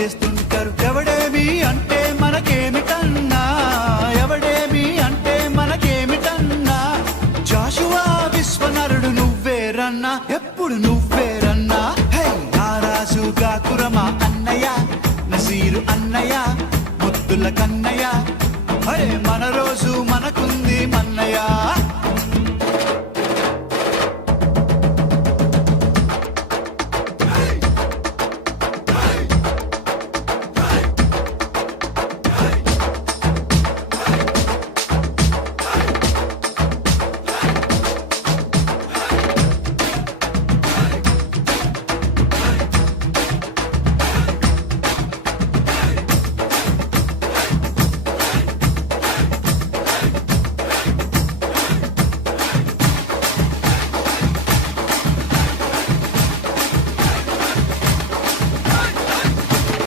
చేస్తుంటారు. ఎవడేమి అంటే మనకేమిటన్నా, ఎవడేమి అంటే మనకేమిటన్నా. జాషువా విశ్వనరుడు నువ్వేరన్నా, ఎప్పుడు నువ్వేరన్నా. హే నారాజు గాకురమా అన్నయ్య, నసీరు అన్నయ్య, ముద్దుల కన్నయ్య. అరే మన రోజు మనకుంది మన్నయ్య.